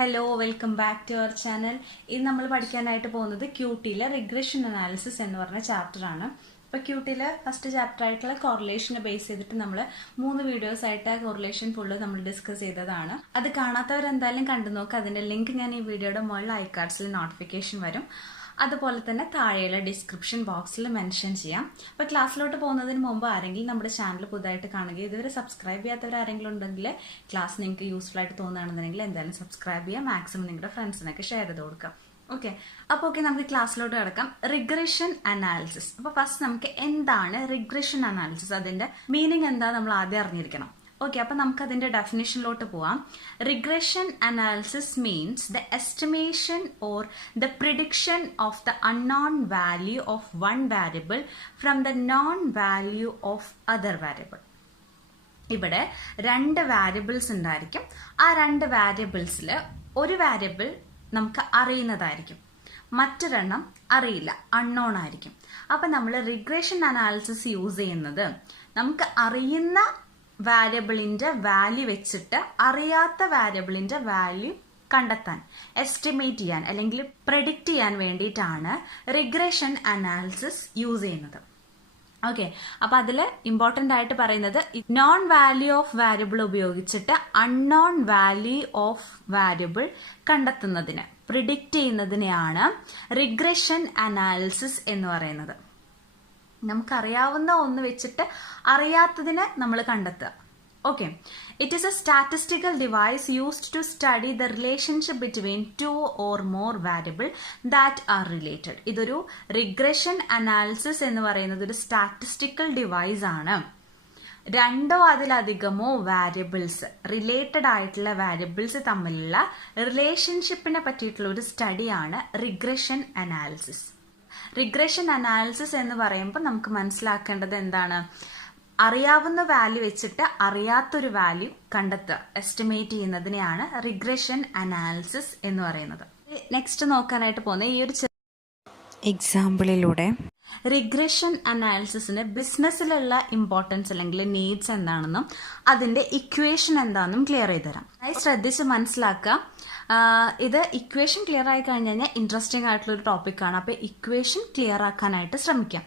Hello, welcome back to our channel. ഇന്ന് നമ്മൾ പഠിക്കാനായിട്ട് പോകുന്നത് ക്യൂട്ടിയിലെ റിഗ്രഷൻ അനാലിസിസ് എന്ന് പറഞ്ഞ ചാപ്റ്റർ ആണ്. അപ്പോൾ ക്യൂട്ടിയിലെ ഫസ്റ്റ് ചാപ്റ്റർ ആയിട്ടുള്ള കോറിലേഷനെ ബേസ് ചെയ്തിട്ട് നമ്മൾ 3 വീഡിയോസ് ആയിട്ട് കോറിലേഷൻ ഫുള്ള് നമ്മൾ ഡിസ്കസ് ചെയ്തതാണ്. അത് കാണാത്തവരെന്തായാലും കണ്ടു നോക്കുക. അതിന്റെ ലിങ്ക് ഞാൻ ഈ വീഡിയോയുടെ മുകളിൽ ഐകാർഡ്സിൽ നോട്ടിഫിക്കേഷൻ വരും. അതുപോലെ തന്നെ താഴെയുള്ള ഡിസ്ക്രിപ്ഷൻ ബോക്സിൽ മെൻഷൻ ചെയ്യാം. അപ്പോൾ ക്ലാസ്സിലോട്ട് പോകുന്നതിന് മുമ്പ് ആരെങ്കിലും നമ്മുടെ ചാനൽ പുതുതായിട്ട് കാണുകയും ഇതുവരെ സബ്സ്ക്രൈബ് ചെയ്യാത്തവർ ആരെങ്കിലും ഉണ്ടെങ്കിൽ ക്ലാസ് നിങ്ങൾക്ക് യൂസ്ഫുൾ ആയിട്ട് തോന്നുകയാണെന്നുണ്ടെങ്കിൽ എന്തായാലും സബ്സ്ക്രൈബ് ചെയ്യുക. മാക്സിമം നിങ്ങളുടെ ഫ്രണ്ട്സിനൊക്കെ ഷെയർ ചെയ്ത് കൊടുക്കാം. ഓക്കെ, അപ്പോൾ നമുക്ക് ക്ലാസ്സിലോട്ട് കിടക്കാം. Regression analysis. അപ്പോൾ ഫസ്റ്റ് നമുക്ക് എന്താണ് റിഗ്രഷൻ അനാലിസിസ്, അതിന്റെ മീനിങ് എന്താ നമ്മൾ ആദ്യം അറിഞ്ഞിരിക്കണം. ഓക്കെ, അപ്പൊ നമുക്ക് അതിന്റെ ഡെഫിനിഷനിലോട്ട് പോവാം. Regression analysis means the estimation or the prediction of the unknown value of one variable from the non value of other variable. ഇവിടെ 2 വാരിയബിൾസ് ഉണ്ടായിരിക്കും. ആ 2 വാരിയബിൾസിൽ ഒരു വാരിയബിൾ നമുക്ക് അറിയുന്നതായിരിക്കും, മറ്റൊരെണ്ണം അറിയില്ല, അൺനോൺ ആയിരിക്കും. അപ്പൊ നമ്മൾ റിഗ്രഷൻ അനാലിസിസ് യൂസ് ചെയ്യുന്നത് നമുക്ക് അറിയുന്ന വാരിയബിളിന്റെ വാല്യൂ വെച്ചിട്ട് അറിയാത്ത വാരിയബിളിന്റെ വാല്യൂ കണ്ടെത്താൻ, എസ്റ്റിമേറ്റ് ചെയ്യാൻ അല്ലെങ്കിൽ പ്രെഡിക്റ്റ് ചെയ്യാൻ വേണ്ടിയിട്ടാണ് റിഗ്രഷൻ അനാലിസിസ് യൂസ് ചെയ്യുന്നത്. ഓക്കെ, അപ്പൊ അതിൽ ഇമ്പോർട്ടന്റ് ആയിട്ട് പറയുന്നത് നോൺ വാല്യൂ ഓഫ് വാരിയബിൾ ഉപയോഗിച്ചിട്ട് അൺനോൺ വാല്യൂ ഓഫ് വാരിയബിൾ കണ്ടെത്തുന്നതിന്, പ്രിഡിക്റ്റ് ചെയ്യുന്നതിനെയാണ് റിഗ്രഷൻ അനാലിസിസ് എന്ന് പറയുന്നത്. നമുക്കറിയാവുന്ന ഒന്ന് വെച്ചിട്ട് അറിയാത്തതിനെ നമ്മൾ കണ്ടെത്തുക. Okay, it is a statistical device used to study the relationship between 2 or more variable that are related. ഇതൊരു റിഗ്രഷൻ അനാലിസിസ് എന്ന് പറയുന്നത് ഒരു സ്റ്റാറ്റിസ്റ്റിക്കൽ ഡിവൈസ് ആണ്. 2 അതിലധികമോ വാരിയബിൾസ്, റിലേറ്റഡ് ആയിട്ടുള്ള വാരിയബിൾസ് തമ്മിലുള്ള റിലേഷൻഷിപ്പിനെ പറ്റിയിട്ടുള്ള ഒരു സ്റ്റഡിയാണ് റിഗ്രഷൻ അനാലിസിസ്. റിഗ്രഷൻ അനാലിസിസ് എന്ന് പറയുമ്പോൾ നമുക്ക് മനസ്സിലാക്കേണ്ടത് എന്താണ്? അറിയാവുന്ന വാല്യൂ വെച്ചിട്ട് അറിയാത്തൊരു വാല്യൂ കണ്ടെത്തുക, എസ്റ്റിമേറ്റ് ചെയ്യുന്നതിനെയാണ് റിഗ്രഷൻ അനാലിസിസ് എന്ന് പറയുന്നത്. നെക്സ്റ്റ് നോക്കാനായിട്ട് പോകുന്ന ഈ ഒരു എക്സാമ്പിളിലൂടെ റിഗ്രഷൻ അനാലിസിസിന് ബിസിനസ്സിലുള്ള ഇമ്പോർട്ടൻസ് അല്ലെങ്കിൽ നീഡ്സ് എന്താണെന്നും അതിന്റെ ഇക്വേഷൻ എന്താണെന്നും ക്ലിയർ ചെയ്ത് തരാം. ശ്രദ്ധിച്ച് മനസ്സിലാക്കുക. ഇത് ഇക്വേഷൻ ക്ലിയർ ആയി കഴിഞ്ഞ് കഴിഞ്ഞാൽ ഇൻട്രസ്റ്റിംഗ് ആയിട്ടുള്ള ഒരു ടോപ്പിക്കാണ്. അപ്പൊ ഇക്വേഷൻ ക്ലിയർ ആക്കാനായിട്ട് ശ്രമിക്കാം.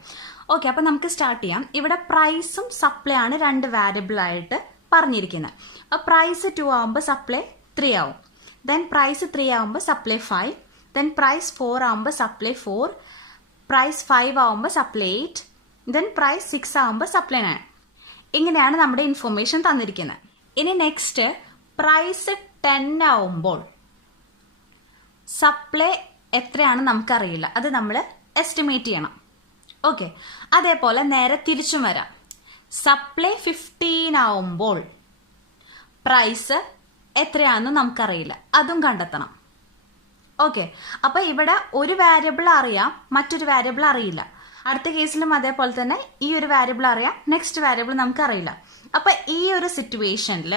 ഓക്കെ, അപ്പൊ നമുക്ക് സ്റ്റാർട്ട് ചെയ്യാം. ഇവിടെ പ്രൈസും സപ്ലൈ ആണ് 2 വാരിയബിൾ ആയിട്ട് പറഞ്ഞിരിക്കുന്നത്. അപ്പൊ പ്രൈസ് 2 ആവുമ്പോൾ സപ്ലൈ 3 ആവും. ദെൻ പ്രൈസ് 3 ആവുമ്പോൾ സപ്ലൈ 5. ദെൻ പ്രൈസ് 4 ആവുമ്പോൾ സപ്ലൈ 4. പ്രൈസ് 5 ആവുമ്പോൾ സപ്ലൈ 8. ദെൻ പ്രൈസ് 6 ആവുമ്പോൾ സപ്ലൈ 9. ഇങ്ങനെയാണ് നമ്മുടെ ഇൻഫർമേഷൻ തന്നിരിക്കുന്നത്. ഇനി നെക്സ്റ്റ് പ്രൈസ് 10 ആവുമ്പോൾ സപ്ലൈ എത്രയാണ് നമുക്കറിയില്ല, അത് നമ്മൾ എസ്റ്റിമേറ്റ് ചെയ്യണം. ഓക്കെ, അതേപോലെ നേരെ തിരിച്ചും വരാം. സപ്ലൈ 15 ആവുമ്പോൾ പ്രൈസ് എത്രയാണെന്ന് നമുക്കറിയില്ല, അതും കണ്ടെത്തണം. ഓക്കെ, അപ്പൊ ഇവിടെ ഒരു വാരിയബിൾ അറിയാം, മറ്റൊരു വാരിയബിൾ അറിയില്ല. അടുത്ത കേസിലും അതേപോലെ തന്നെ ഈ ഒരു വാരിയബിൾ അറിയാം, നെക്സ്റ്റ് വാരിയബിൾ നമുക്ക് അറിയില്ല. അപ്പൊ ഈ ഒരു സിറ്റുവേഷനിൽ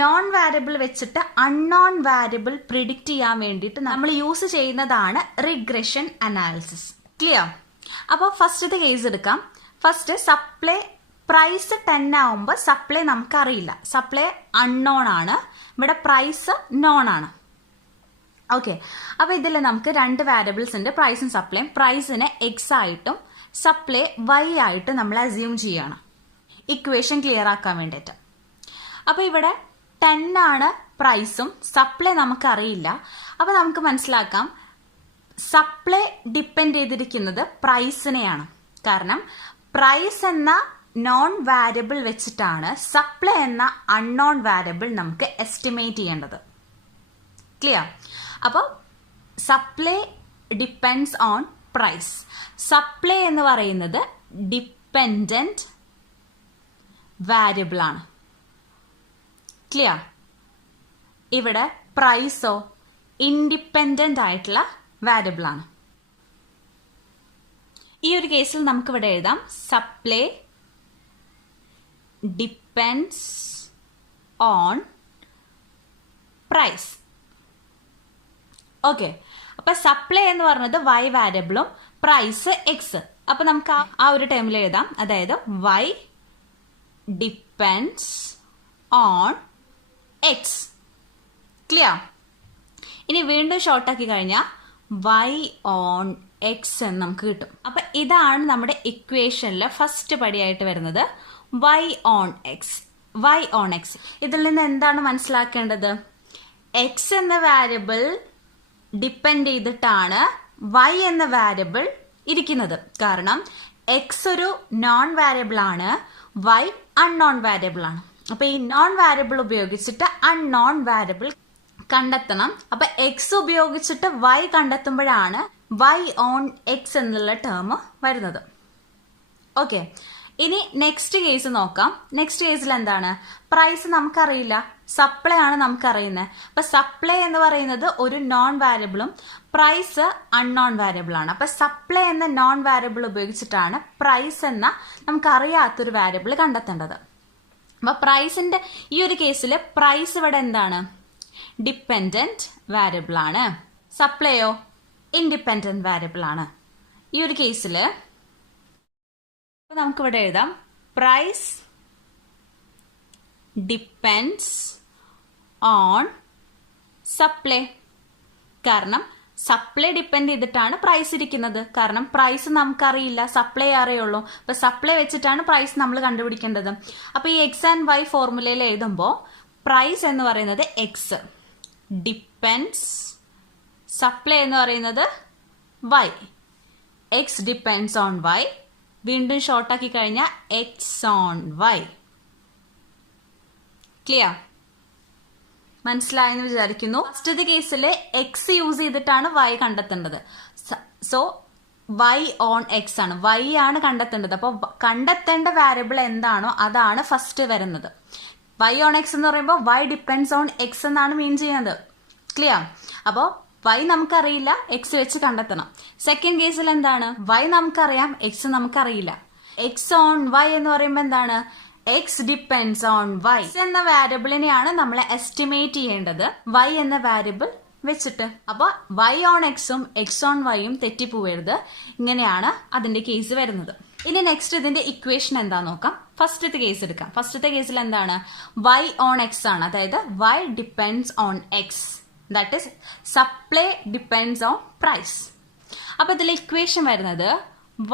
നോൺ വാരിയബിൾ വെച്ചിട്ട് അൺനോൺ വാരിയബിൾ പ്രിഡിക്റ്റ് ചെയ്യാൻ വേണ്ടിയിട്ട് നമ്മൾ യൂസ് ചെയ്യുന്നതാണ് റിഗ്രഷൻ അനാലിസിസ്. ക്ലിയർ? അപ്പോൾ ഫസ്റ്റത്തെ കേസ് എടുക്കാം. ഫസ്റ്റ് സപ്ലൈ പ്രൈസ് 10 ആവുമ്പോൾ സപ്ലൈ നമുക്കറിയില്ല, സപ്ലൈ അൺനോൺ ആണ്, ഇവിടെ പ്രൈസ് നോൺ ആണ്. ഓക്കെ, അപ്പൊ ഇതിൽ നമുക്ക് 2 വാരിയബിൾസ് ഉണ്ട്, പ്രൈസും സപ്ലൈയും. പ്രൈസിനെ എക്സ് ആയിട്ടും സപ്ലൈ വൈ ആയിട്ടും നമ്മൾ അസ്യൂം ചെയ്യണം ഇക്വേഷൻ ക്ലിയർ ആക്കാൻ വേണ്ടിയിട്ട്. അപ്പൊ ഇവിടെ 10 ആണ് പ്രൈസും സപ്ലൈ നമുക്കറിയില്ല. അപ്പൊ നമുക്ക് മനസ്സിലാക്കാം സപ്ലൈ ഡിപ്പെൻഡ് ചെയ്തിരിക്കുന്നത് പ്രൈസിനെയാണ്. കാരണം പ്രൈസ് എന്ന നോൺ വാരിയബിൾ വെച്ചിട്ടാണ് സപ്ലൈ എന്ന അൺനോൺ വാരിയബിൾ നമുക്ക് എസ്റ്റിമേറ്റ് ചെയ്യേണ്ടത്. ക്ലിയർ? അപ്പോൾ supply depends on price. Supply എന്ന് പറയുന്നത് ഡിപ്പെൻഡന്റ് വാരിയബിൾ ആണ്. ക്ലിയർ? ഇവിടെ പ്രൈസോ ഇൻഡിപെൻഡന്റ് ആയിട്ടുള്ള വാരിയബിൾ ആണ്. ഈ ഒരു കേസിൽ നമുക്ക് ഇവിടെ എഴുതാം supply depends on price. Okay, അപ്പൊ സപ്ലൈ എന്ന് പറഞ്ഞത് വൈ വാരിയബിളും പ്രൈസ് എക്സ്. അപ്പൊ നമുക്ക് ആ ഒരു ടേമിൽ എഴുതാം, അതായത് y depends on x. Clear? ഇനി വീണ്ടും ഷോർട്ടാക്കി കഴിഞ്ഞാൽ y ഓൺ എക്സ് എന്ന് നമുക്ക് കിട്ടും. അപ്പൊ ഇതാണ് നമ്മുടെ ഇക്വേഷനിലെ ഫസ്റ്റ് പടിയായിട്ട് വരുന്നത് y on X. y on X ഇതിൽ നിന്ന് എന്താണ് മനസ്സിലാക്കേണ്ടത്? എക്സ് എന്ന വാരിയബിൾ ഡിപ്പെൻഡ് ചെയ്തിട്ടാണ് y എന്ന വാരിയബിൾ ഇരിക്കുന്നത്. കാരണം എക്സ് ഒരു നോൺ വാരിയബിൾ ആണ്, y അൺനോൺ വാരിയബിൾ ആണ്. അപ്പൊ ഈ നോൺ വാരിയബിൾ ഉപയോഗിച്ചിട്ട് അൺനോൺ വാരിയബിൾ കണ്ടെത്തണം. അപ്പൊ എക്സ് ഉപയോഗിച്ചിട്ട് y കണ്ടെത്തുമ്പോഴാണ് y ഓൺ എക്സ് എന്നുള്ള ടേം വരുന്നത്. ഓക്കെ, ഇനി നെക്സ്റ്റ് കേസ് നോക്കാം. നെക്സ്റ്റ് കേസിൽ എന്താണ്? പ്രൈസ് നമുക്കറിയില്ല, സപ്ലൈ ആണ് നമുക്കറിയുന്നത്. അപ്പൊ സപ്ലൈ എന്ന് പറയുന്നത് ഒരു നോൺ വാരിയബിളും പ്രൈസ് അൺനോൺ വാരിയബിൾ ആണ്. അപ്പൊ സപ്ലൈ എന്ന നോൺ വാരിയബിൾ ഉപയോഗിച്ചിട്ടാണ് പ്രൈസ് എന്ന നമുക്കറിയാത്തൊരു വാരിയബിൾ കണ്ടെത്തേണ്ടത്. അപ്പൊ പ്രൈസിന്റെ ഈ ഒരു കേസിൽ പ്രൈസ് ഇവിടെ എന്താണ്? ഡിപ്പെൻഡന്റ് വാരിയബിൾ ആണ്. സപ്ലൈയോ ഇൻഡിപെൻഡന്റ് വാരിയബിൾ ആണ്. ഈ ഒരു കേസിൽ നമുക്കിവിടെ എഴുതാം പ്രൈസ് ഡിപ്പെൻഡ്സ് ഓൺ സപ്ലൈ. കാരണം സപ്ലൈ ഡിപ്പെൻഡ് ചെയ്തിട്ടാണ് പ്രൈസ് ഇരിക്കുന്നത്. കാരണം പ്രൈസ് നമുക്കറിയില്ല, സപ്ലൈ അറിയുള്ളൂ. അപ്പൊ സപ്ലൈ വെച്ചിട്ടാണ് പ്രൈസ് നമ്മൾ കണ്ടുപിടിക്കേണ്ടത്. അപ്പൊ ഈ എക്സ് ആൻഡ് വൈ ഫോർമുലയിൽ എഴുതുമ്പോൾ പ്രൈസ് എന്ന് പറയുന്നത് എക്സ്, ഡിപ്പെൻഡ്സ്, സപ്ലൈ എന്ന് പറയുന്നത് y, x depends on y. വീണ്ടും ഷോർട്ടാക്കി കഴിഞ്ഞാൽ എക്സ് ഓൺ വൈ. ക്ലിയർ? മനസ്സിലായെന്ന് വിചാരിക്കുന്നു. ഫസ്റ്റത്തെ കേസിൽ എക്സ് യൂസ് ചെയ്തിട്ടാണ് വൈ കണ്ടെത്തേണ്ടത്. സോ വൈ ഓൺ എക്സ് ആണ്, വൈ ആണ് കണ്ടെത്തേണ്ടത്. അപ്പോൾ കണ്ടെത്തേണ്ട വാരിയബിൾ എന്താണോ അതാണ് ഫസ്റ്റ് വരുന്നത്. വൈ ഓൺ എക്സ് എന്ന് പറയുമ്പോൾ വൈ ഡിപ്പെൻഡ്സ് ഓൺ എക്സ് എന്നാണ് മീൻ ചെയ്യുന്നത്. ക്ലിയർ? അപ്പോൾ വൈ നമുക്കറിയില്ല, എക്സ് വെച്ച് കണ്ടെത്തണം. സെക്കൻഡ് കേസിൽ എന്താണ്? വൈ നമുക്കറിയാം, എക്സ് നമുക്കറിയില്ല. എക്സ് ഓൺ വൈ എന്ന് പറയുമ്പോൾ എന്താണ്? എക്സ് ഡിപ്പെൻഡ്സ് ഓൺ വൈ എന്ന വാരിയബിളിനെയാണ് നമ്മൾ എസ്റ്റിമേറ്റ് ചെയ്യേണ്ടത് വൈ എന്ന വാരിയബിൾ വെച്ചിട്ട്. അപ്പൊ വൈ ഓൺ എക്സും എക്സ് ഓൺ വൈയും തെറ്റിപ്പോവരുത്. ഇങ്ങനെയാണ് അതിന്റെ കേസ് വരുന്നത്. ഇനി നെക്സ്റ്റ് ഇതിന്റെ ഇക്വേഷൻ എന്താ നോക്കാം. ഫസ്റ്റത്തെ കേസ് എടുക്കാം. ഫസ്റ്റത്തെ കേസിൽ എന്താണ്? വൈ ഓൺ എക്സ് ആണ്, അതായത് y depends on x, that is supply depends on price. അപ്പൊ ഇതിൽ ഇക്വേഷൻ വരുന്നത്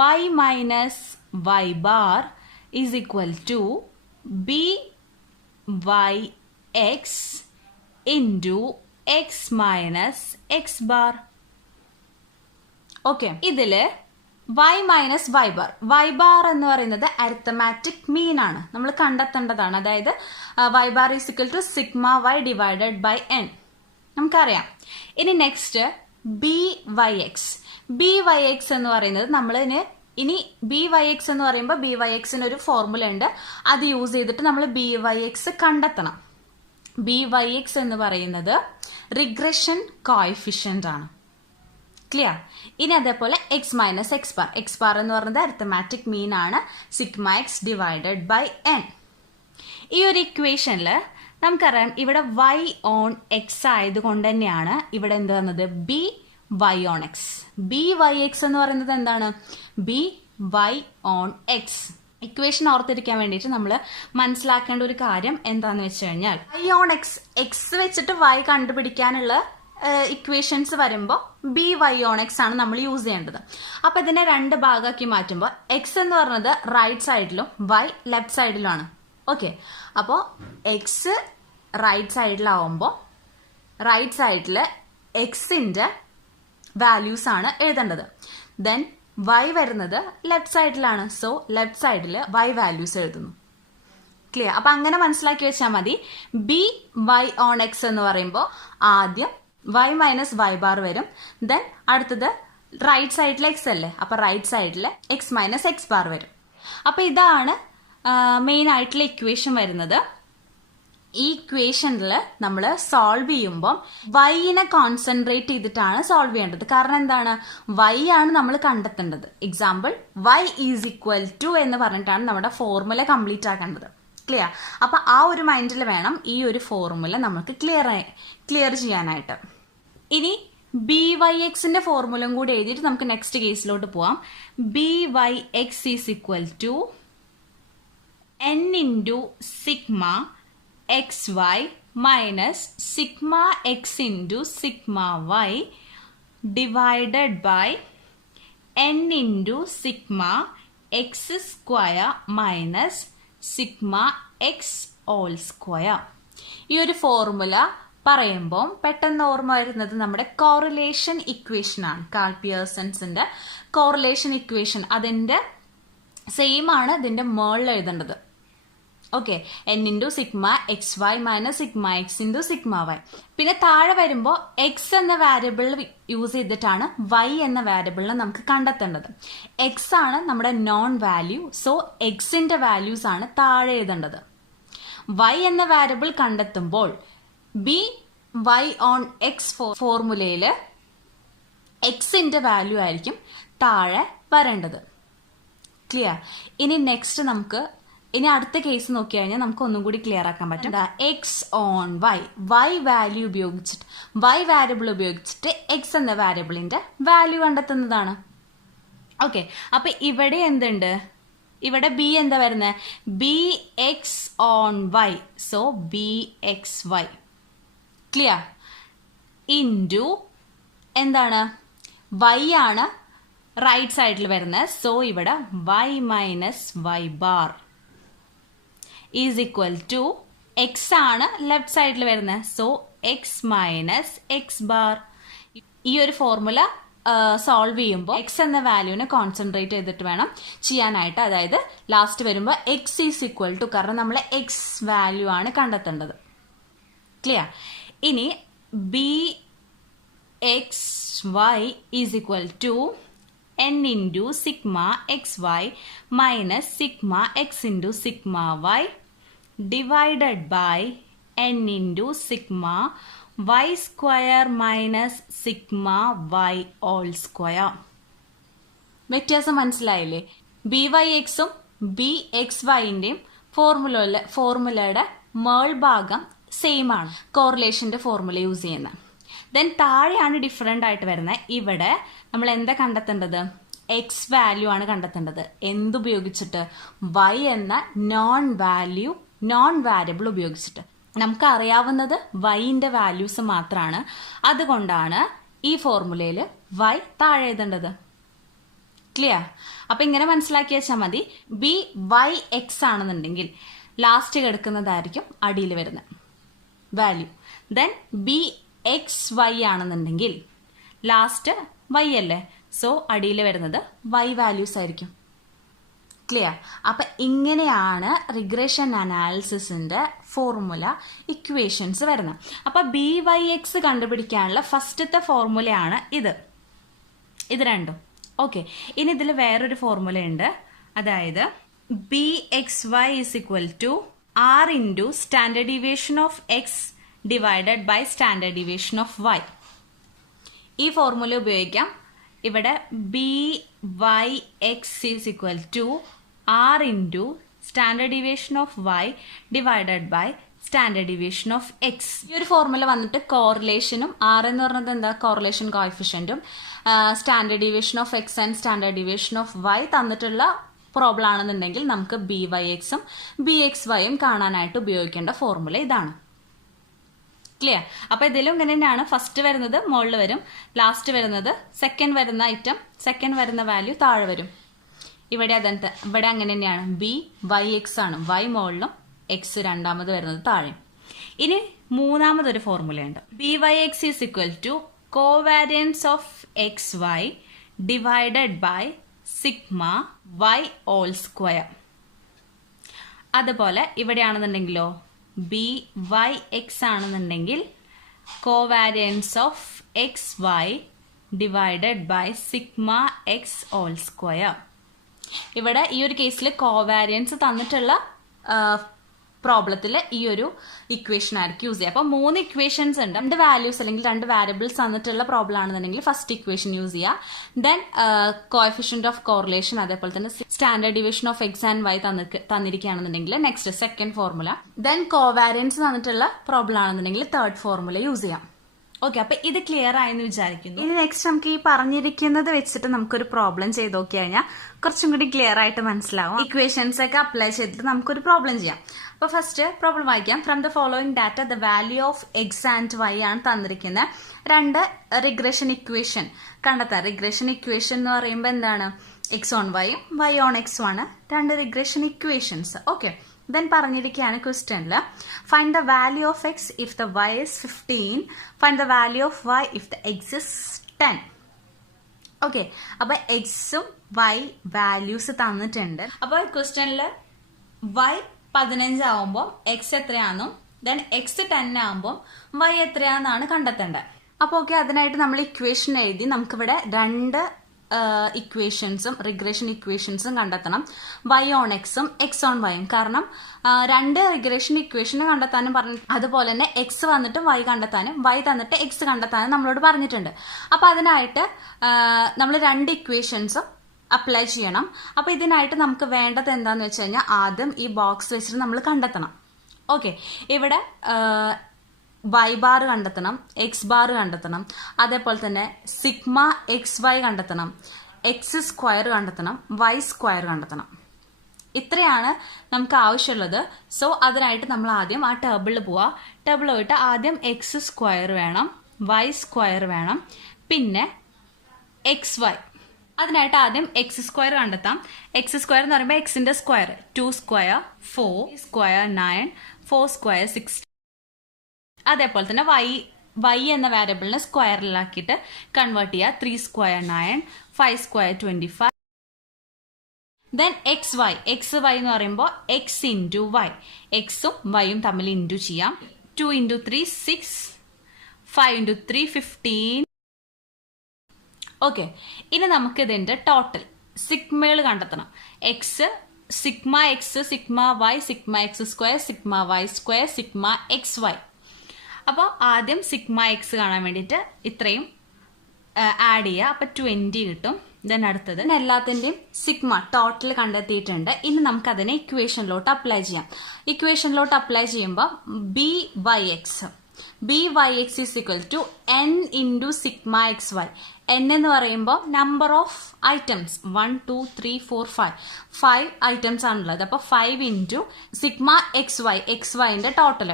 y minus y bar is equal to byx into x minus x bar. Okay, ഇതില് y minus y bar, y bar എന്ന് പറയുന്നത് arithmetic mean ആണ്, നമ്മൾ കണ്ടെത്തേണ്ടതാണ്. അതായത് y bar is equal to sigma y divided by n നമുക്കറിയാം. ഇനി next byx, byx എന്ന് പറയുന്നത് നമ്മളിന് ഇനി ബി വൈ എക്സ് എന്ന് പറയുമ്പോൾ ബി വൈ എക്സിന് ഒരു ഫോർമുല ഉണ്ട്, അത് യൂസ് ചെയ്തിട്ട് നമ്മൾ ബി വൈ എക്സ് കണ്ടെത്തണം. ബി വൈ എക്സ് എന്ന് പറയുന്നത് റിഗ്രഷൻ കോഎഫിഷ്യന്റ് ആണ്. ക്ലിയർ? ഇനി അതേപോലെ x minus x bar, x bar എന്ന് പറയുന്നത് അരിത്തമാറ്റിക് മീൻ ആണ്, sigma x divided by n. ഈ ഒരു ഇക്വേഷനിൽ നമുക്കറിയാം ഇവിടെ വൈ ഓൺ എക്സ് ആയതുകൊണ്ട് തന്നെയാണ് ഇവിടെ എന്ത് വന്നത്? B y on x. B Y x എന്ന് പറയുന്നത് എന്താണ്? B y on x. Equation ഓർത്തിരിക്കാൻ വേണ്ടിയിട്ട് നമ്മൾ മനസ്സിലാക്കേണ്ട ഒരു കാര്യം എന്താന്ന് വെച്ച് കഴിഞ്ഞാൽ വൈ ഓൺ എക്സ്, എക്സ് വെച്ചിട്ട് വൈ കണ്ടുപിടിക്കാനുള്ള ഇക്വേഷൻസ് വരുമ്പോൾ ബി വൈ ഓൺ എക്സ് ആണ് നമ്മൾ യൂസ് ചെയ്യേണ്ടത്. അപ്പൊ ഇതിനെ രണ്ട് ഭാഗമാക്കി മാറ്റുമ്പോൾ എക്സ് എന്ന് പറയുന്നത് റൈറ്റ് സൈഡിലും വൈ ലെഫ്റ്റ് സൈഡിലുമാണ്. ഓക്കെ, അപ്പോൾ എക്സ് റൈറ്റ് സൈഡിലാവുമ്പോൾ റൈറ്റ് സൈഡിൽ എക്സിന്റെ വാല്യൂസ് ആണ് എഴുതേണ്ടത്. ദെൻ വൈ വരുന്നത് ലെഫ്റ്റ് സൈഡിലാണ്, സോ ലെഫ്റ്റ് സൈഡിൽ വൈ വാല്യൂസ് എഴുതുന്നു. ക്ലിയർ? അപ്പൊ അങ്ങനെ മനസ്സിലാക്കി വെച്ചാൽ മതി. ബി വൈ ഓൺ എക്സ് എന്ന് പറയുമ്പോൾ ആദ്യം വൈ മൈനസ് വൈ ബാർ വരും, ദെൻ അടുത്തത് റൈറ്റ് സൈഡിൽ എക്സ് അല്ലേ, അപ്പൊ റൈറ്റ് സൈഡിൽ എക്സ് മൈനസ് എക്സ് ബാർ വരും. അപ്പൊ ഇതാണ് മെയിൻ ആയിട്ടുള്ള ഇക്വേഷൻ വരുന്നത്. ഈ ഇക്വേഷനിൽ നമ്മൾ സോൾവ് ചെയ്യുമ്പോൾ വൈനെ കോൺസെൻട്രേറ്റ് ചെയ്തിട്ടാണ് സോൾവ് ചെയ്യേണ്ടത്. കാരണം എന്താണ്? വൈ ആണ് നമ്മൾ കണ്ടെത്തേണ്ടത്. Example y is equal to എന്ന് പറഞ്ഞിട്ടാണ് നമ്മുടെ ഫോർമുല കംപ്ലീറ്റ് ആക്കേണ്ടത്. ക്ലിയർ? അപ്പൊ ആ ഒരു മൈൻഡിൽ വേണം ഈ ഒരു ഫോർമുല നമുക്ക് ക്ലിയർ ചെയ്യാനായിട്ട്. ഇനി ബി വൈ എക്സിന്റെ ഫോർമുലയും കൂടി എഴുതിയിട്ട് നമുക്ക് നെക്സ്റ്റ് കേസിലോട്ട് പോവാം. B Y X is equal to n into sigma x y minus sigma x into sigma y divided by n into sigma x square minus sigma x all square. ഈ ഒരു formula പറയുമ്പോൾ പെട്ടെന്ന് ഓർമ്മ വരുന്നത് നമ്മുടെ correlation equation ആണ്. Karl പിയേഴ്സൺസിന്റെ correlation equation അതിന്റെ സെയിം ആണ് ഇതിന്റെ മേളിൽ എഴുതേണ്ടത്. Okay, n into sigma x y minus sigma X into sigma y. പിന്നെ താഴെ വരുമ്പോൾ എക്സ് എന്ന വാരിയബിൾ യൂസ് ചെയ്തിട്ടാണ് വൈ എന്ന വാരിയബിളിനെ നമുക്ക് കണ്ടെത്തേണ്ടത്. എക്സ് ആണ് നമ്മുടെ നോൺ വാല്യൂ, സോ എക്സിന്റെ വാല്യൂസ് ആണ് താഴെ എഴുതേണ്ടത്. വൈ എന്ന വാരിയബിൾ കണ്ടെത്തുമ്പോൾ ബി വൈ ഓൺ എക്സ് ഫോർമുലയിൽ എക്സിന്റെ വാല്യൂ ആയിരിക്കും താഴെ വരേണ്ടത്. ക്ലിയർ? ഇനി നെക്സ്റ്റ് നമുക്ക് അടുത്ത കേസ് നോക്കി കഴിഞ്ഞാൽ നമുക്ക് ഒന്നും കൂടി ക്ലിയർ ആക്കാൻ പറ്റും. എക്സ് ഓൺ വൈ വാല്യൂ ഉപയോഗിച്ചിട്ട് വൈ വാരിയബിൾ ഉപയോഗിച്ചിട്ട് എക്സ് എന്ന വാരിയബിളിന്റെ വാല്യൂ കണ്ടെത്തുന്നതാണ്. ഓക്കെ, അപ്പൊ ഇവിടെ എന്തുണ്ട്? ഇവിടെ ബി എന്താ വരുന്നത്? B x on y, so b X y. Clear? Into എന്താണ്? വൈ ആണ് റൈറ്റ് സൈഡിൽ വരുന്നത്, സോ ഇവിടെ y minus y bar is equal to x ആണ് ലെഫ്റ്റ് സൈഡിൽ വരുന്നത്, so x minus x bar. ഈ ഒരു ഫോർമുല സോൾവ് ചെയ്യുമ്പോൾ എക്സ് എന്ന വാല്യൂവിനെ കോൺസെൻട്രേറ്റ് ചെയ്തിട്ട് വേണം ചെയ്യാനായിട്ട്. അതായത് ലാസ്റ്റ് വരുമ്പോൾ എക്സ് ഈസ് ഈക്വൽ ടു, കാരണം നമ്മൾ എക്സ് വാല്യൂ ആണ് കണ്ടെത്തേണ്ടത്. ക്ലിയർ? ഇനി b X y is equal to n into sigma xy minus sigma x into sigma y divided by n into sigma y square minus sigma y all square. വ്യത്യാസം മനസ്സിലായില്ലേ? B Y എക്സും B X വൈന്റെയും ഫോർമുലയുടെ മേൾ ഭാഗം same ആണ്, കോറിലേഷന്റെ formula use ചെയ്യുന്നത്. Then താഴെയാണ് different ആയിട്ട് വരുന്നത്. ഇവിടെ നമ്മൾ എന്താ കണ്ടെത്തേണ്ടത്? എക്സ് വാല്യൂ ആണ് കണ്ടെത്തേണ്ടത്. എന്തുപയോഗിച്ചിട്ട്? വൈ എന്ന നോൺ വാരിയബിൾ ഉപയോഗിച്ചിട്ട്. നമുക്ക് അറിയാവുന്നത് വൈന്റെ വാല്യൂസ് മാത്രമാണ്, അതുകൊണ്ടാണ് ഈ ഫോർമുലയിൽ വൈ താഴെ എഴുതേണ്ടത്. ക്ലിയർ? അപ്പൊ ഇങ്ങനെ മനസ്സിലാക്കി വെച്ചാൽ മതി. ബി വൈ എക്സ് ആണെന്നുണ്ടെങ്കിൽ ലാസ്റ്റ് കിടക്കുന്നതായിരിക്കും അടിയിൽ വരുന്നത് value. Then b X y ആണെന്നുണ്ടെങ്കിൽ ലാസ്റ്റ് വൈ അല്ലേ, സോ അടിയിൽ വരുന്നത് വൈ വാല്യൂസ് ആയിരിക്കും. ക്ലിയർ? അപ്പൊ ഇങ്ങനെയാണ് റിഗ്രഷൻ അനാലിസിസിന്റെ ഫോർമുല ഇക്വേഷൻസ് വരുന്നത്. അപ്പൊ ബി വൈ എക്സ് കണ്ടുപിടിക്കാനുള്ള ഫസ്റ്റത്തെ ഫോർമുലയാണ് ഇത് രണ്ടും. ഓക്കെ, ഇനി ഇതിൽ വേറൊരു ഫോർമുല ഉണ്ട്. അതായത് B X Y is equal to R into standard deviation of X divided by standard deviation of Y. ഈ ഫോർമുല ഉപയോഗിക്കാം. ഇവിടെ B Y X is equal to R into standard deviation of Y divided by standard deviation of X. ഈ ഒരു formula വന്നിട്ട് കോറിലേഷനും, R എന്ന് പറഞ്ഞത് എന്താ? കോറിലേഷൻ കോഎഫിഷ്യന്റും, standard deviation of X and standard deviation of Y തന്നിട്ടുള്ള പ്രോബ്ലം ആണെന്നുണ്ടെങ്കിൽ നമുക്ക് ബി വൈ എക്സും ബി എക്സ് വൈയും കാണാനായിട്ട് ഉപയോഗിക്കേണ്ട ഫോർമുല ഇതാണ്. ക്ലിയർ? അപ്പൊ ഇതിലും ഇങ്ങനെ തന്നെയാണ്. ഫസ്റ്റ് വരുന്നത് മുകളിൽ വരും, ലാസ്റ്റ് വരുന്നത് സെക്കൻഡ് വരുന്ന ഐറ്റം, സെക്കൻഡ് വരുന്ന വാല്യൂ താഴെ വരും. ഇവിടെ അങ്ങനെ തന്നെയാണ്. ബി വൈ എക്സ് ആണ്, വൈ മുകളിലും എക്സ് രണ്ടാമത് വരുന്നത് താഴെ. ഇനി മൂന്നാമതൊരു ഫോർമുലയുണ്ട്. B Y X is equal to covariance of X Y divided by sigma Y all square. അതുപോലെ ഇവിടെയാണെന്നുണ്ടെങ്കിലോ ബി വൈ എക്സ് ആണെന്നുണ്ടെങ്കിൽ covariance of X Y divided by sigma X all square. ഇവിടെ ഈ ഒരു കേസിൽ കോവാരിയൻസ് തന്നിട്ടുള്ള പ്രോബ്ലത്തിൽ ഈ ഒരു ഇക്വേഷൻ ആയിരിക്കും യൂസ് ചെയ്യുക. അപ്പോൾ 3 ഇക്വേഷൻസ് ഉണ്ട്. 2 വാല്യൂസ് അല്ലെങ്കിൽ 2 വാരിയബിൾസ് തന്നിട്ടുള്ള പ്രോബ്ലം ആണെന്നുണ്ടെങ്കിൽ ഫസ്റ്റ് ഇക്വേഷൻ യൂസ് ചെയ്യുക. ദെൻ കോഎഫിഷ്യന്റ് ഓഫ് കോറിലേഷൻ, അതേപോലെ തന്നെ standard division of X and Y തന്നിരിക്കുകയാണെന്നുണ്ടെങ്കിൽ next second formula. Then covariance തന്നിട്ടുള്ള പ്രോബ്ലം ആണെന്നുണ്ടെങ്കിൽ തേർഡ് ഫോർമുല യൂസ് ചെയ്യാം. ഓക്കെ, അപ്പൊ ഇത് ക്ലിയർ ആയെന്ന് വിചാരിക്കുന്നു. ഇനി നെക്സ്റ്റ് നമുക്ക് ഈ പറഞ്ഞിരിക്കുന്നത് വെച്ചിട്ട് നമുക്കൊരു പ്രോബ്ലം ചെയ്ത് നോക്കി കഴിഞ്ഞാൽ കുറച്ചും കൂടി ക്ലിയർ ആയിട്ട് മനസ്സിലാവും. ഇക്വേഷൻസ് ഒക്കെ അപ്ലൈ ചെയ്തിട്ട് നമുക്കൊരു പ്രോബ്ലം ചെയ്യാം. അപ്പോൾ ഫസ്റ്റ് പ്രോബ്ലം വായിക്കാം. From the following data the value of X and y ആണ് തന്നിരിക്കുന്നത്. രണ്ട് റിഗ്രഷൻ ഇക്വേഷൻ കണ്ടെത്താം. റിഗ്രഷൻ ഇക്വേഷൻ എന്ന് പറയുമ്പോൾ എന്താണ്? എക്സ് ഓൺ വൈയും വൈ ഓൺ എക്സും ആണ് രണ്ട് റിഗ്രഷൻ ഇക്വേഷൻസ്. ഓക്കെ, ദെൻ പറഞ്ഞിരിക്കുകയാണ് ക്വസ്റ്റ്യനിൽ find the value of x if the y is 15, find the value of y if the x is 10. Okay, അപ്പൊ എക്സും വൈ വാല്യൂസ് തന്നിട്ടുണ്ട്. അപ്പോൾ ക്വസ്റ്റ്യനിൽ വൈ 15 ആവുമ്പോൾ എക്സ് എത്രയാണെന്നും ദെൻ എക്സ് 10 ആവുമ്പോൾ വൈ എത്രയാണെന്നാണ് കണ്ടെത്തേണ്ടത്. അപ്പോൾ ഓക്കെ, അതിനായിട്ട് നമ്മൾ ഇക്വേഷൻ എഴുതി. നമുക്കിവിടെ രണ്ട് ഇക്വേഷൻസും റിഗ്രഷൻ ഇക്വേഷൻസും കണ്ടെത്തണം. വൈ ഓൺ എക്സും എക്സ് ഓൺ വൈയും. കാരണം രണ്ട് റിഗ്രഷൻ ഇക്വേഷൻ കണ്ടെത്താനും പറഞ്ഞു. അതുപോലെ തന്നെ എക്സ് വന്നിട്ട് വൈ കണ്ടെത്താനും വൈ തന്നിട്ട് എക്സ് കണ്ടെത്താനും നമ്മളോട് പറഞ്ഞിട്ടുണ്ട്. അപ്പൊ അതിനായിട്ട് നമ്മൾ രണ്ട് ഇക്വേഷൻസും അപ്ലൈ ചെയ്യണം. അപ്പൊ ഇതിനായിട്ട് നമുക്ക് വേണ്ടത് എന്താന്ന് വെച്ച് കഴിഞ്ഞാൽ ആദ്യം ഈ ബോക്സ് വെച്ചിട്ട് നമ്മൾ കണ്ടെത്തണം. ഓക്കെ, ഇവിടെ വൈ ബാർ കണ്ടെത്തണം, എക്സ് ബാർ കണ്ടെത്തണം, അതേപോലെ തന്നെ സിഗ്മ എക്സ് വൈ കണ്ടെത്തണം, എക്സ് സ്ക്വയർ കണ്ടെത്തണം, വൈ സ്ക്വയർ കണ്ടെത്തണം. ഇത്രയാണ് നമുക്ക് ആവശ്യമുള്ളത്. സോ അതിനായിട്ട് നമ്മൾ ആദ്യം ആ ടേബിളിൽ പോവാം. ടേബിൾ പോയിട്ട് ആദ്യം എക്സ് സ്ക്വയർ വേണം, വൈ സ്ക്വയർ വേണം, പിന്നെ എക്സ് വൈ. അതിനായിട്ട് ആദ്യം എക്സ് സ്ക്വയർ കണ്ടെത്താം. എക്സ് സ്ക്വയർ എന്ന് പറയുമ്പോൾ എക്സിന്റെ സ്ക്വയർ 2 സ്ക്വയർ 4 സ്ക്വയർ 9 4 സ്ക്വയർ 16. അതേപോലെ തന്നെ വൈ എന്ന വാരിയബിളിനെ സ്ക്വയറിലാക്കിയിട്ട് കൺവേർട്ട് ചെയ്യുക. 3 square 9 5 square 25. Then x y എന്ന് പറയുമ്പോൾ എക്സ് ഇൻറ്റു വൈ, എക്സും വൈയും തമ്മിൽ ഇൻറ്റു ചെയ്യാം. 2 × 3 6 5 × 3 15. ഓക്കെ, ഇനി നമുക്ക് ഇതിന്റെ ടോട്ടൽ സിഗ്മകൾ കണ്ടെത്തണം. Sigma x, sigma y, sigma x square, sigma y square, sigma x y. അപ്പോൾ ആദ്യം സിഗ്മ എക്സ് കാണാൻ വേണ്ടിയിട്ട് ഇത്രയും ആഡ് ചെയ്യുക. അപ്പോൾ 20 കിട്ടും. ദെൻ അടുത്തത് എല്ലാത്തിൻ്റെയും സിഗ്മ ടോട്ടൽ കണ്ടെത്തിയിട്ടുണ്ട്. ഇനി നമുക്ക് അതിനെ ഇക്വേഷനിലോട്ട് അപ്ലൈ ചെയ്യാം. ഇക്വേഷനിലോട്ട് അപ്ലൈ ചെയ്യുമ്പോൾ b Y X is equal to n into sigma x y. n എന്ന് പറയുമ്പോൾ നമ്പർ ഓഫ് ഐറ്റംസ് 1 2 3 4 5 ഐറ്റംസ് ആണുള്ളത്. അപ്പോൾ 5 ഇൻറ്റു സിഗ്മ എക്സ് വൈൻ്റെ total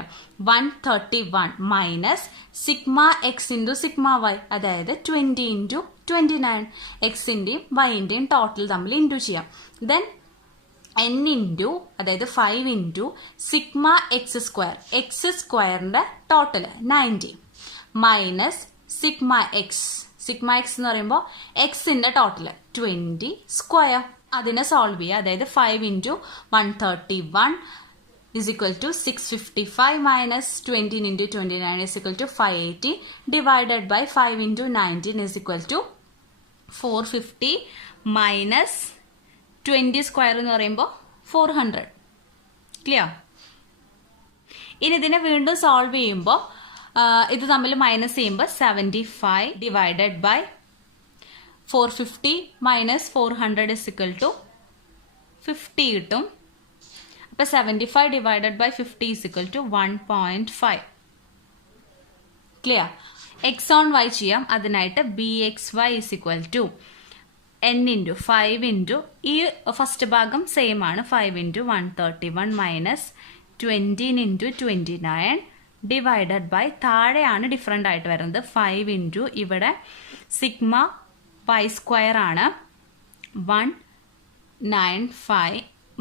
131 minus sigma X into sigma Y, അതായത് 20 ഇൻറ്റു 29. എക്സിൻ്റെയും വൈൻ്റെയും ടോട്ടൽ തമ്മിൽ ഇൻറ്റു ചെയ്യാം. ദെൻ n ഇൻറ്റു, അതായത് 5 ഇൻറ്റു സിഗ്മ എക്സ് സ്ക്വയറിന്റെ ടോട്ടൽ 90 മൈനസ് സിഗ്മ എക്സ് എന്ന് പറയുമ്പോൾ എക്സിന്റെ ടോട്ടൽ 20 സ്ക്വയർ. അതിനെ സോൾവ് ചെയ്യുക. അതായത് 5 ഇൻറ്റു 131 is equal to 655 minus 20 into 29 is equal to 580 divided by 5 into 19 is equal to 450 minus 20 square എന്ന് പറയുമ്പോൾ 400. ക്ലിയർ? ഇനി ഇതിനെ വീണ്ടും സോൾവ് ചെയ്യുമ്പോൾ ഇത് തമ്മിൽ മൈനസ് ചെയ്യുമ്പോൾ 75 divided by 450 minus 400 is equal to 50 കിട്ടും. അപ്പോൾ 75 divided by 50 is equal to 1.5. Clear? X on y ചെയ്യാം. അതിനായിട്ട് BXY is equal to n into 5 into ഈ ഫസ്റ്റ് ഭാഗം സെയിം ആണ്. 5 ഇൻറ്റു 131 മൈനസ് 20 ഇൻറ്റു 29 ഡിവൈഡഡ് ബൈ താഴെയാണ് ഡിഫറെൻ്റ് ആയിട്ട് വരുന്നത് 5 ഇൻറ്റു ഇവിടെ സിഗ്മ വൈ സ്ക്വയർ ആണ് 195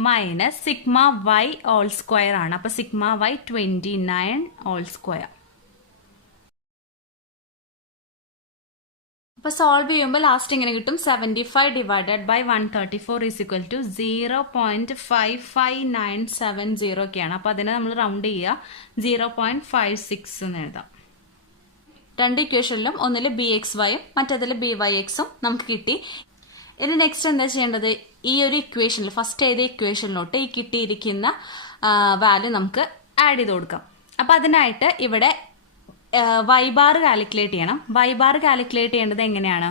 minus sigma Y all square ആണ്. അപ്പോൾ സിഗ്മ വൈ 29 ഓൾ സ്ക്വയർ. അപ്പോൾ സോൾവ് ചെയ്യുമ്പോൾ ലാസ്റ്റ് ഇങ്ങനെ കിട്ടും 75 divided by 134 is equal to 0.55970 ഒക്കെയാണ്. അപ്പോൾ അതിനെ നമ്മൾ റൗണ്ട് ചെയ്യുക 0.56 എന്ന് എഴുതാം. രണ്ട് ഇക്വേഷനിലും ഒന്നിൽ BXYയും മറ്റേതിൽ BYXും നമുക്ക് കിട്ടി. ഇനി നെക്സ്റ്റ് എന്താ ചെയ്യേണ്ടത്? ഈ ഒരു ഇക്വേഷനിൽ ഫസ്റ്റ് ചെയ്ത ഇക്വേഷനിലോട്ട് ഈ കിട്ടിയിരിക്കുന്ന വാല്യൂ നമുക്ക് ആഡ് ചെയ്ത് കൊടുക്കാം. അപ്പോൾ അതിനായിട്ട് ഇവിടെ വൈ ബാർ കാൽക്കുലേറ്റ് ചെയ്യണം. വൈ ബാർ കാൽക്കുലേറ്റ് ചെയ്യേണ്ടത് എങ്ങനെയാണ്?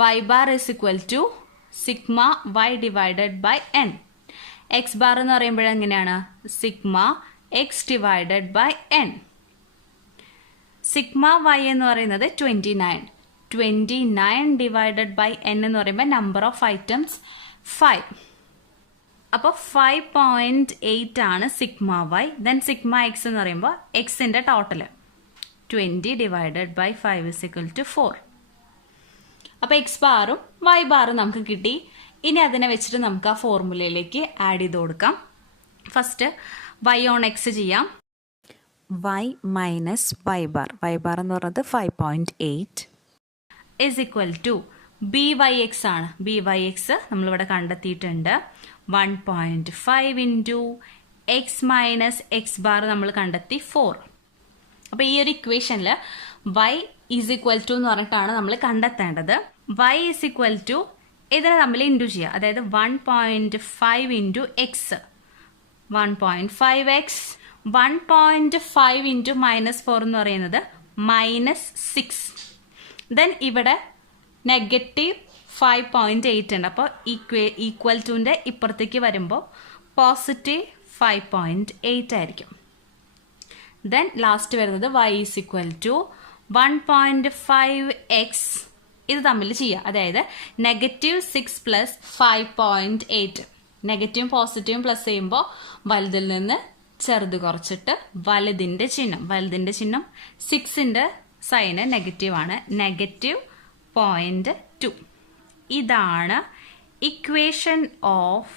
Y bar is equal to sigma y divided by n. X bar എന്ന് പറയുമ്പോൾ എങ്ങനെയാണ്? Sigma x divided by n. Sigma y എന്ന് പറയുന്നത് 29 ഡിവൈഡഡ് ബൈ n എന്ന് പറയുമ്പോൾ നമ്പർ ഓഫ് ഐറ്റംസ് 5. അപ്പോൾ 5.8 ആണ് sigma y. Then sigma X എന്ന് പറയുമ്പോൾ എക്സിൻ്റെ ടോട്ടൽ 20 ഡിവൈഡഡ് ബൈ 5 = 4. അപ്പോൾ എക്സ് ബാറും വൈ ബാറും നമുക്ക് കിട്ടി. ഇനി അതിനെ വെച്ചിട്ട് നമുക്ക് ആ ഫോർമുലയിലേക്ക് ആഡ് ചെയ്ത് കൊടുക്കാം. ഫസ്റ്റ് വൈ ഓൺ എക്സ് ചെയ്യാം. y മൈനസ് y ബാർ എന്ന് പറയുന്നത് 5.8 is equal to b Y X ആണ്. ബി വൈ എക്സ് നമ്മളിവിടെ കണ്ടെത്തിയിട്ടുണ്ട്. 1.5 into x minus x bar നമ്മൾ കണ്ടെത്തി 4. അപ്പോൾ ഈ ഒരു ഇക്വേഷനിൽ y ഈസ് ഈക്വൽ ടു എന്ന് പറഞ്ഞിട്ടാണ് നമ്മൾ കണ്ടെത്തേണ്ടത്. y ഈസ് ഈക്വൽ ടു ഇതിനെ നമ്മൾ ഇൻറ്റു ചെയ്യുക. അതായത് 1.5 ഇൻറ്റു എക്സ് 1.5x 1.5 ഇൻറ്റു -4 എന്ന് പറയുന്നത് -6. ദെൻ ഇവിടെ -5.8 ഉണ്ട്. അപ്പോൾ ഈക്വൽ ടുൻ്റെ ഇപ്പുറത്തേക്ക് വരുമ്പോൾ +5.8 ആയിരിക്കും. ദെൻ ലാസ്റ്റ് വരുന്നത് y is equal to 1.5x ഇത് തമ്മിൽ ചെയ്യുക. അതായത് -6 + 5.8 നെഗറ്റീവും പോസിറ്റീവും പ്ലസ് ചെയ്യുമ്പോൾ വലുതിൽ നിന്ന് ചെറുത് കുറച്ചിട്ട് വലുതിൻ്റെ ചിഹ്നം 6ൻ്റെ സൈന് നെഗറ്റീവാണ്. -0.2. ഇതാണ് equation of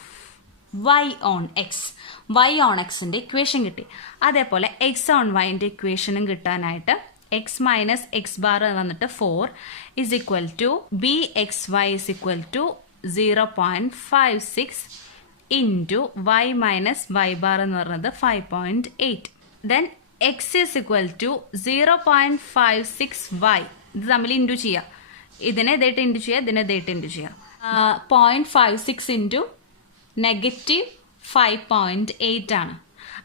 y on X. y on എക്സിൻ്റെ ഇക്വേഷൻ കിട്ടി. അതേപോലെ x ഓൺ വൈൻ്റെ ഇക്വേഷനും കിട്ടാനായിട്ട് എക്സ് മൈനസ് എക്സ് ബാർ വന്നിട്ട് 4 is equal to bxy is equal to 0.56 into y minus y bar എന്ന് പറയുന്നത് 5.8. Then X is equal to 0.56y ഇത് തമ്മിൽ ഇൻറ്റു ചെയ്യുക. ഇതിനെ ഇതായിട്ട് ഇൻറ്റു ചെയ്യുക, ഇതിനെ ഇതായിട്ട് ഇൻറ്റു ചെയ്യുക. 0.56 ഇൻറ്റു -5.8 ആണ്.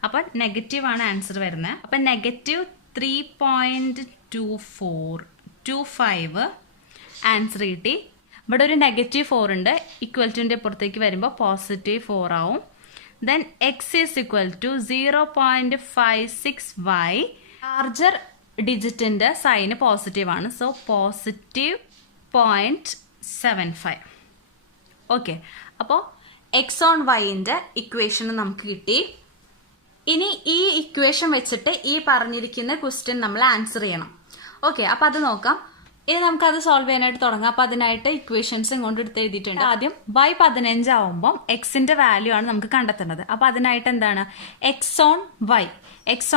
അപ്പം നെഗറ്റീവാണ് ആൻസർ വരുന്നത്. അപ്പം -3.2425 ആൻസർ കിട്ടി. ഇവിടെ ഒരു -4 ഉണ്ട്. ഈക്വൽ ടുൻ്റെ പുറത്തേക്ക് വരുമ്പോൾ +4 ആവും. Then X is equal to 0.56y. Larger ഡിജിറ്റിൻ്റെ സൈന് പോസിറ്റീവാണ്. സോ +0.75. ഓക്കെ, അപ്പോൾ എക്സ് ഓൺ വൈൻ്റെ ഇക്വേഷൻ നമുക്ക് കിട്ടി. ഇനി ഈ ഇക്വേഷൻ വെച്ചിട്ട് ഈ പറഞ്ഞിരിക്കുന്ന ക്വസ്റ്റ്യൻ നമ്മൾ ആൻസർ ചെയ്യണം. ഓക്കെ, അപ്പോൾ അത് നോക്കാം. ഇനി നമുക്കത് സോൾവ് ചെയ്യാനായിട്ട് തുടങ്ങാം. അപ്പോൾ അതിനായിട്ട് ഇക്വേഷൻസ് ഇങ്ങോട്ട് എടുത്ത് എഴുതിയിട്ടുണ്ട്. ആദ്യം y15 ആവുമ്പം എക്സിന്റെ വാല്യൂ ആണ് നമുക്ക് കണ്ടെത്തേണ്ടത്. അപ്പോൾ അതിനായിട്ട് എന്താണ് എക്സ്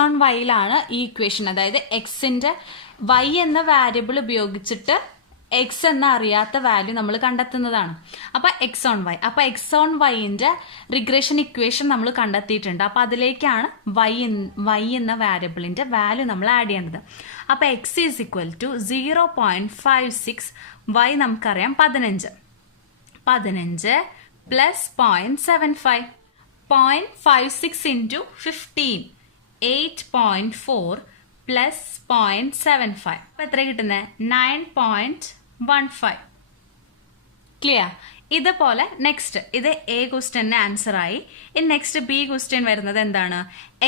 ഓൺ വൈയിലാണ് ഈ ഇക്വേഷൻ. അതായത് എക്സിന്റെ y എന്ന വാരിയബിൾ ഉപയോഗിച്ചിട്ട് എക്സ് എന്ന അറിയാത്ത വാല്യൂ നമ്മൾ കണ്ടെത്തുന്നതാണ്. അപ്പോൾ എക്സ് ഓൺ വൈ. അപ്പോൾ എക്സ് ഓൺ വൈൻ്റെ റിഗ്രഷൻ ഇക്വേഷൻ നമ്മൾ കണ്ടെത്തിയിട്ടുണ്ട്. അപ്പോൾ അതിലേക്കാണ് y എന്ന വാരിയബിളിൻ്റെ വാല്യൂ നമ്മൾ ആഡ് ചെയ്യേണ്ടത്. അപ്പോൾ x is equal to 0.56 y നമുക്കറിയാം 15 പ്ലസ് 0.75 0.56 ഇൻറ്റു 15 8.4 പ്ലസ് 0.75. അപ്പോൾ എത്ര കിട്ടുന്നത് 9.15. ക്ലിയർ? ഇതുപോലെ നെക്സ്റ്റ് ഇത് എ ക്വസ്റ്റ്യൻ്റെ ആൻസർ ആയി. ഇനി നെക്സ്റ്റ് ബി ക്വസ്റ്റ്യൻ വരുന്നത് എന്താണ്?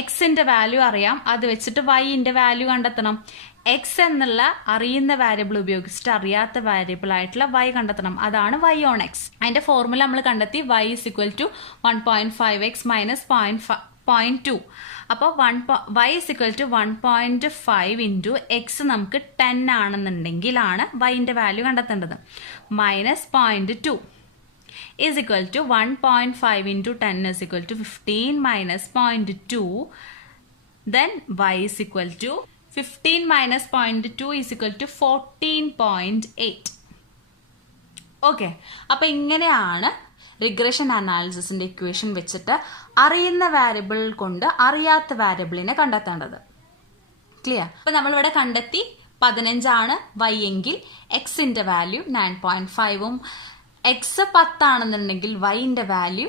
എക്സിന്റെ വാല്യൂ അറിയാം, അത് വെച്ചിട്ട് വൈൻ്റെ വാല്യൂ കണ്ടെത്തണം. എക്സ് എന്നുള്ള അറിയുന്ന വാരിയബിൾ ഉപയോഗിച്ചിട്ട് അറിയാത്ത വാരിയബിൾ ആയിട്ടുള്ള y കണ്ടെത്തണം. അതാണ് y ഓൺ എക്സ്. അതിന്റെ ഫോർമുല നമ്മൾ കണ്ടെത്തി. y is equal to 1.5x minus 0.2. അപ്പോൾ y is equal to 1.5 into x നമുക്ക് 10 ആണെന്നുണ്ടെങ്കിലാണ് വൈൻ്റെ വാല്യൂ കണ്ടെത്തേണ്ടത്. Minus 0.2 is equal to 1.5 into 10 is equal to 15 minus 0.2. Then y is equal to 15 minus 0.2 is equal to 14.8. Okay, അപ്പോൾ ഇങ്ങനെയാണ് regression അനാലിസിസിന്റെ equation വെച്ചിട്ട് അറിയുന്ന variable കൊണ്ട് അറിയാത്ത വാരിയബിളിനെ കണ്ടെത്തേണ്ടത്. ക്ലിയർ? അപ്പോൾ നമ്മളിവിടെ കണ്ടെത്തി 15 ആണ് y എങ്കിൽ എക്സിന്റെ വാല്യൂ 9.5ഉം എക്സ് 10 ആണെന്നുണ്ടെങ്കിൽ വൈൻ്റെ വാല്യൂ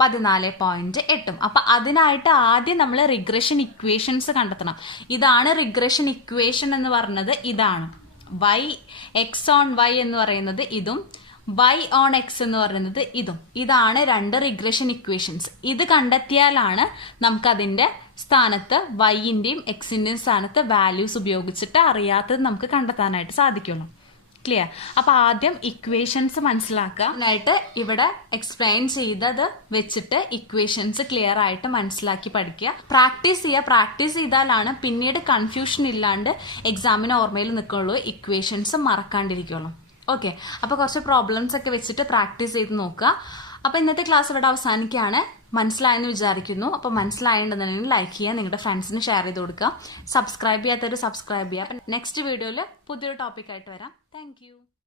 14.8. അപ്പം അതിനായിട്ട് ആദ്യം നമ്മൾ റിഗ്രഷൻ ഇക്വേഷൻസ് കണ്ടെത്തണം. ഇതാണ് റിഗ്രഷൻ ഇക്വേഷൻ എന്ന് പറയുന്നത്. ഇതാണ് y എക്സ് ഓൺ y എന്ന് പറയുന്നത് ഇതും y ഓൺ എക്സ് എന്ന് പറയുന്നത് ഇതും. ഇതാണ് രണ്ട് റിഗ്രഷൻ ഇക്വേഷൻസ്. ഇത് കണ്ടെത്തിയാലാണ് നമുക്കതിൻ്റെ സ്ഥാനത്ത് വൈൻ്റെയും എക്സിൻ്റെയും സ്ഥാനത്ത് വാല്യൂസ് ഉപയോഗിച്ചിട്ട് അറിയാത്തത് നമുക്ക് കണ്ടെത്താനായിട്ട് സാധിക്കുള്ളൂ. ക്ലിയർ. അപ്പൊ ആദ്യം ഇക്വേഷൻസ് മനസ്സിലാക്കുക. അതിനായിട്ട് ഇവിടെ എക്സ്പ്ലെയിൻ ചെയ്തത് വെച്ചിട്ട് ഇക്വേഷൻസ് ക്ലിയർ ആയിട്ട് മനസ്സിലാക്കി പഠിക്കുക. പ്രാക്ടീസ് ചെയ്താലാണ് പിന്നീട് കൺഫ്യൂഷൻ ഇല്ലാണ്ട് എക്സാമിന് ഓർമ്മയിൽ നിൽക്കുള്ളൂ, ഇക്വേഷൻസ് മറക്കാണ്ടിരിക്കുള്ളൂ. ഓക്കെ, അപ്പൊ കുറച്ച് പ്രോബ്ലംസ് ഒക്കെ വെച്ചിട്ട് പ്രാക്ടീസ് ചെയ്ത് നോക്കുക. അപ്പൊ ഇന്നത്തെ ക്ലാസ് ഇവിടെ അവസാനിക്കുകയാണ്. മനസ്സിലായെന്ന് വിചാരിക്കുന്നു. അപ്പൊ മനസ്സിലായിട്ടുണ്ടെന്നുണ്ടെങ്കിൽ ലൈക്ക് ചെയ്യുക, നിങ്ങളുടെ ഫ്രണ്ട്സിന് ഷെയർ ചെയ്ത് കൊടുക്കുക. സബ്സ്ക്രൈബ് ചെയ്യാത്തവർ സബ്സ്ക്രൈബ് ചെയ്യുക. നെക്സ്റ്റ് വീഡിയോയിൽ പുതിയൊരു ടോപ്പിക്കായിട്ട് വരാം. താങ്ക്